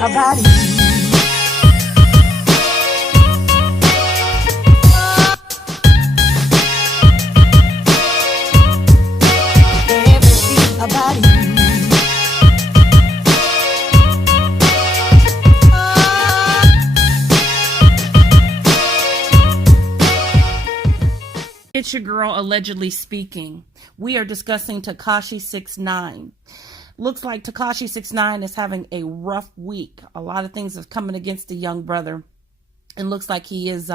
about it. Everything about it. It's your girl allegedly speaking. We are discussing Tekashi69. Looks like Tekashi69 is having a rough week. A lot of things are coming against the young brother. It looks like he is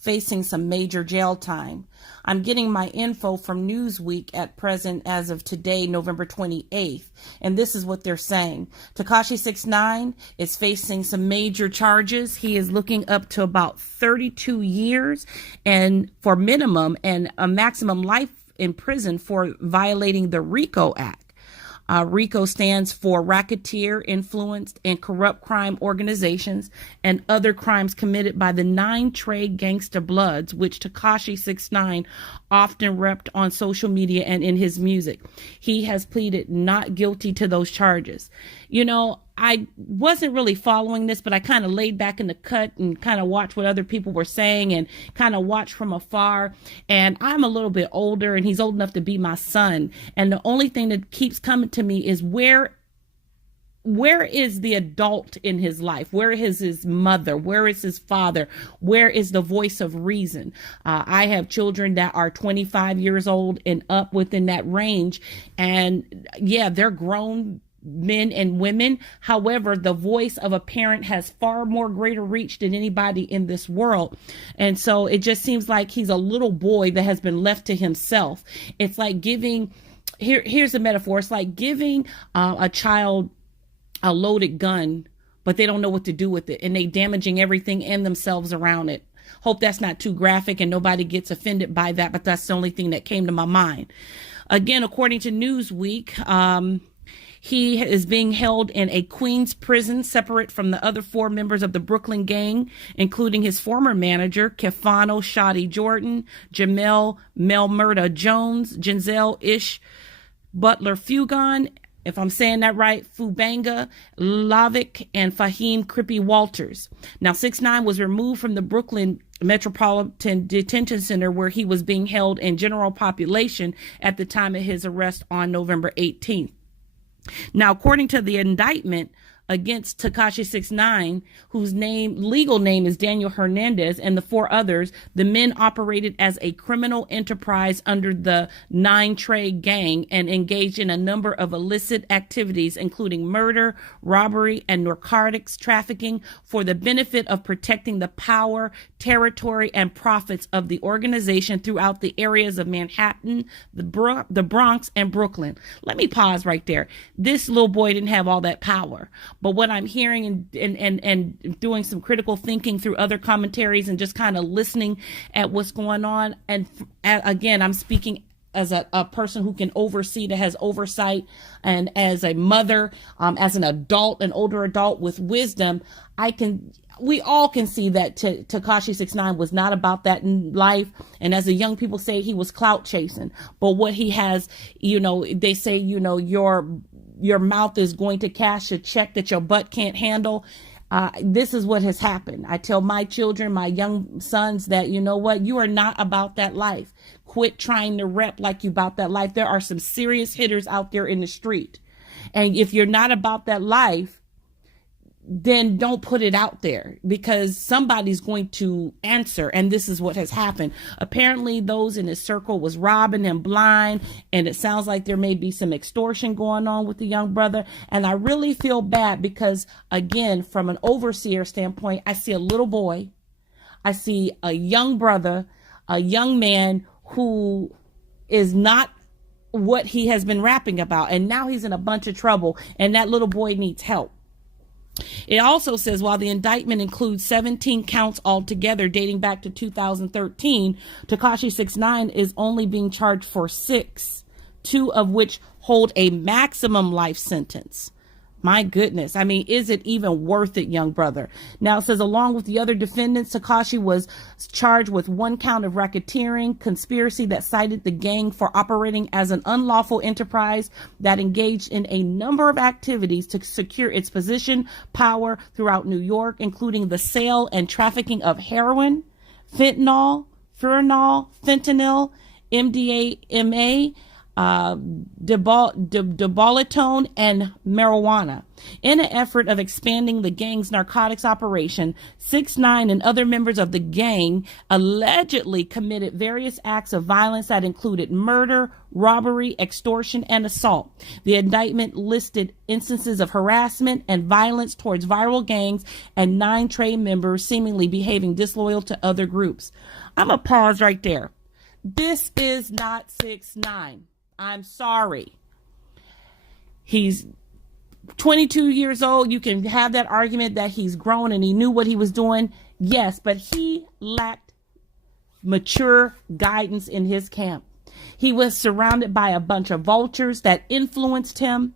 facing some major jail time. I'm getting my info from Newsweek at present as of today, November 28th. And this is what they're saying. Tekashi69 is facing some major charges. He is looking up to about 32 years and for minimum and a maximum life in prison for violating the RICO Act. RICO stands for Racketeer, Influenced, and Corrupt Crime Organizations and other crimes committed by the 9 trade gangsta bloods, which Tekashi69 often repped on social media and in his music. He has pleaded not guilty to those charges. You know, I wasn't really following this, but I kind of laid back in the cut and kind of watched what other people were saying and kind of watched from afar. And I'm a little bit older and he's old enough to be my son. And the only thing that keeps coming to me is where is the adult in his life? Where is his mother? Where is his father? Where is the voice of reason? I have children that are 25 years old and up within that range. And yeah, they're grown men and women. However, the voice of a parent has far more greater reach than anybody in this world. And so it just seems like he's a little boy that has been left to himself. It's like giving, here's a metaphor. It's like giving a child a loaded gun, but they don't know what to do with it. And they damaging everything and themselves around it. Hope that's not too graphic and nobody gets offended by that, but that's the only thing that came to my mind. Again, according to Newsweek, he is being held in a Queens prison separate from the other 4 members of the Brooklyn gang, including his former manager, Kefano Shadi Jordan, Jamel Melmurda Jones, Ginzel Ish Butler Fugon, if I'm saying that right, Fubanga Lavik, and Fahim Crippy Walters. Now, 6ix9ine was removed from the Brooklyn Metropolitan Detention Center where he was being held in general population at the time of his arrest on November 18th. Now, according to the indictment against Tekashi69, whose legal name is Daniel Hernandez, and the 4 others, the men operated as a criminal enterprise under the 9 trade gang and engaged in a number of illicit activities, including murder, robbery, and narcotics trafficking for the benefit of protecting the power, territory, and profits of the organization throughout the areas of Manhattan, the Bronx, and Brooklyn. Let me pause right there. This little boy didn't have all that power. But what I'm hearing and doing some critical thinking through other commentaries and just kind of listening at what's going on. And again, I'm speaking as a person who can oversee, that has oversight, and as a mother, as an adult, an older adult with wisdom, we all can see that Tekashi69 was not about that in life. And as the young people say, he was clout chasing. But what he has, they say, your mouth is going to cash a check that your butt can't handle. This is what has happened. I tell my children, my young sons, that, you know what, you are not about that life. Quit trying to rep like you about that life. There are some serious hitters out there in the street. And if you're not about that life, then don't put it out there, because somebody's going to answer. And this is what has happened. Apparently those in his circle was robbing him blind, and it sounds like there may be some extortion going on with the young brother. And I really feel bad because, again, from an overseer standpoint, I see a little boy, I see a young brother, a young man who is not what he has been rapping about, and now he's in a bunch of trouble, and that little boy needs help. It also says, while the indictment includes 17 counts altogether dating back to 2013, Tekashi69 is only being charged for 6, 2 of which hold a maximum life sentence. My goodness. I mean, is it even worth it, young brother? Now it says, along with the other defendants, Tekashi was charged with 1 count of racketeering, conspiracy that cited the gang for operating as an unlawful enterprise that engaged in a number of activities to secure its position, power throughout New York, including the sale and trafficking of heroin, fentanyl, fentanyl, MDMA, debolitone, and marijuana. In an effort of expanding the gang's narcotics operation, 6ix9ine and other members of the gang allegedly committed various acts of violence that included murder, robbery, extortion, and assault. The indictment listed instances of harassment and violence towards viral gangs and 9 Trey members seemingly behaving disloyal to other groups. I'm going to pause right there. This is not 6ix9ine. I'm sorry. He's 22 years old. You can have that argument that he's grown and he knew what he was doing. Yes, but he lacked mature guidance in his camp. He was surrounded by a bunch of vultures that influenced him.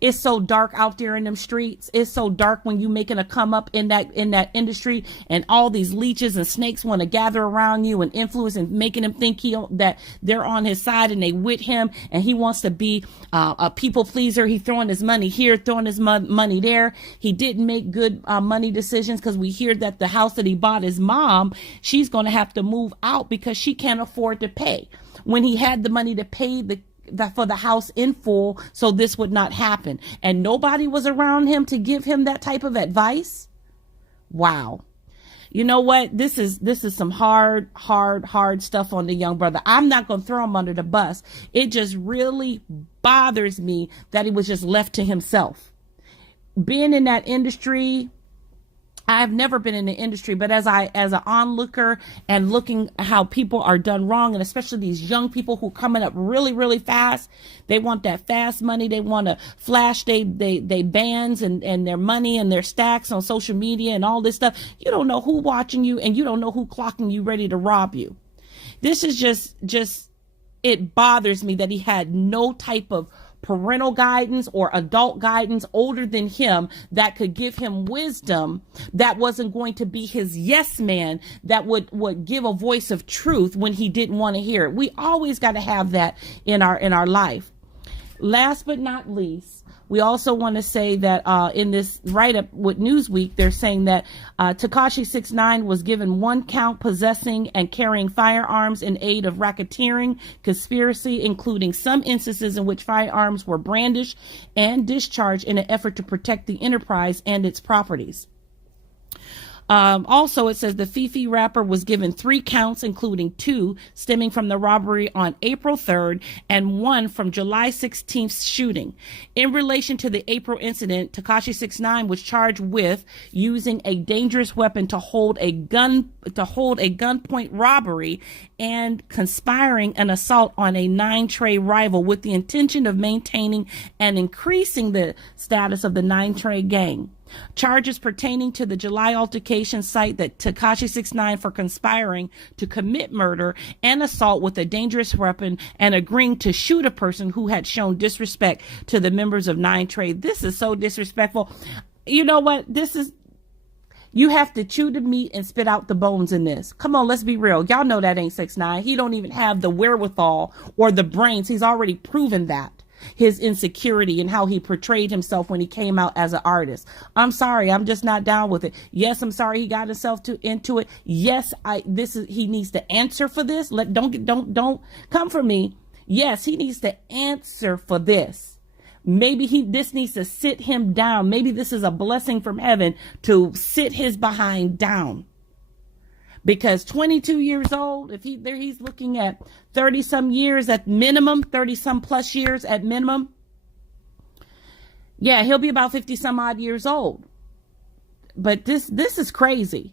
It's so dark out there in them streets. It's so dark when you making a come up in that industry, and all these leeches and snakes want to gather around you and influence and making him think that they're on his side and they with him, and he wants to be a people pleaser. He throwing his money here, throwing his money there. He didn't make good money decisions, because we hear that the house that he bought his mom, she's going to have to move out because she can't afford to pay, when he had the money to pay for the house in full, so this would not happen. And nobody was around him to give him that type of advice. Wow. You know what? This is some hard stuff on the young brother. I'm not going to throw him under the bus. It just really bothers me that he was just left to himself. Being in that industry, I've never been in the industry, but as an onlooker and looking at how people are done wrong, and especially these young people who coming up really, really fast, they want that fast money. They want to flash they bands and their money and their stacks on social media and all this stuff. You don't know who watching you, and you don't know who clocking you ready to rob you. This is just, it bothers me that he had no type of parental guidance or adult guidance older than him that could give him wisdom, that wasn't going to be his yes man, that would give a voice of truth when he didn't want to hear it. We always got to have that in our life. Last but not least, we also want to say that in this write-up with Newsweek, they're saying that Tekashi69 was given 1 count possessing and carrying firearms in aid of racketeering conspiracy, including some instances in which firearms were brandished and discharged in an effort to protect the enterprise and its properties. Also, it says the Fifi rapper was given 3 counts, including 2 stemming from the robbery on April 3rd and 1 from July 16th shooting. In relation to the April incident, Tekashi69 was charged with using a dangerous weapon to hold a gunpoint robbery and conspiring an assault on a 9 Trey rival with the intention of maintaining and increasing the status of the 9 Trey gang. Charges pertaining to the July altercation cite that Tekashi69 for conspiring to commit murder and assault with a dangerous weapon and agreeing to shoot a person who had shown disrespect to the members of 9 Trey. This is so disrespectful. You know what? You have to chew the meat and spit out the bones in this. Come on, let's be real. Y'all know that ain't 6ix9ine. He don't even have the wherewithal or the brains. He's already proven that. His insecurity and how he portrayed himself when he came out as an artist. I'm sorry, I'm just not down with it. Yes, I'm sorry he got himself into it. Yes, he needs to answer for this. Don't come for me. Yes, he needs to answer for this. Maybe this needs to sit him down. Maybe this is a blessing from heaven to sit his behind down. Because 22 years old, if he's looking at 30 some years at minimum, 30 some plus years at minimum. Yeah, he'll be about 50 some odd years old. But this is crazy.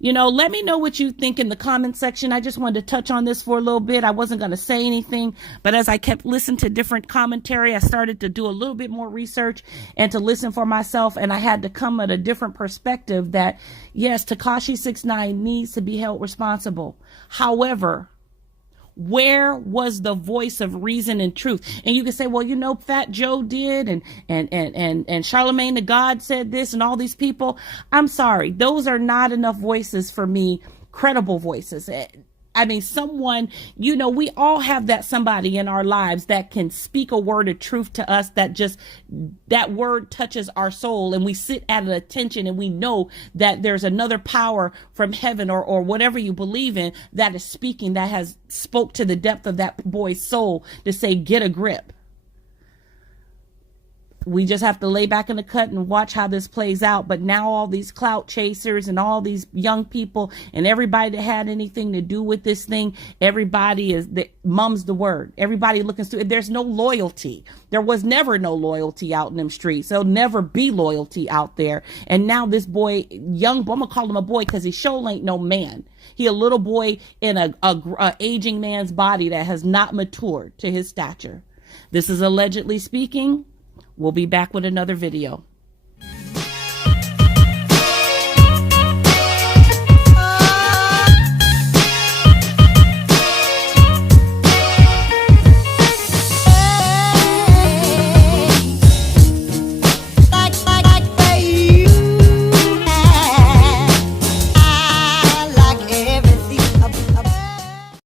You know, let me know what you think in the comment section. I just wanted to touch on this for a little bit. I wasn't going to say anything, but as I kept listening to different commentary, I started to do a little bit more research and to listen for myself. And I had to come at a different perspective that, yes, Tekashi69 needs to be held responsible. However, Where was the voice of reason and truth? And you can say, well, you know, Fat Joe did, and Charlemagne the God said this, and all these people. I'm sorry, those are not enough voices for me, credible voices. I mean, someone, you know, we all have that somebody in our lives that can speak a word of truth to us, that word touches our soul, and we sit at an attention, and we know that there's another power from heaven or whatever you believe in that is speaking, that has spoke to the depth of that boy's soul to say, get a grip. We just have to lay back in the cut and watch how this plays out. But now all these clout chasers and all these young people and everybody that had anything to do with this thing, everybody mum's the word. Everybody looking through. There's no loyalty. There was never no loyalty out in them streets. There'll never be loyalty out there. And now this boy, young boy, I'm gonna call him a boy because he sure ain't no man. He a little boy in a aging man's body that has not matured to his stature. This is Allegedly Speaking. We'll be back with another video.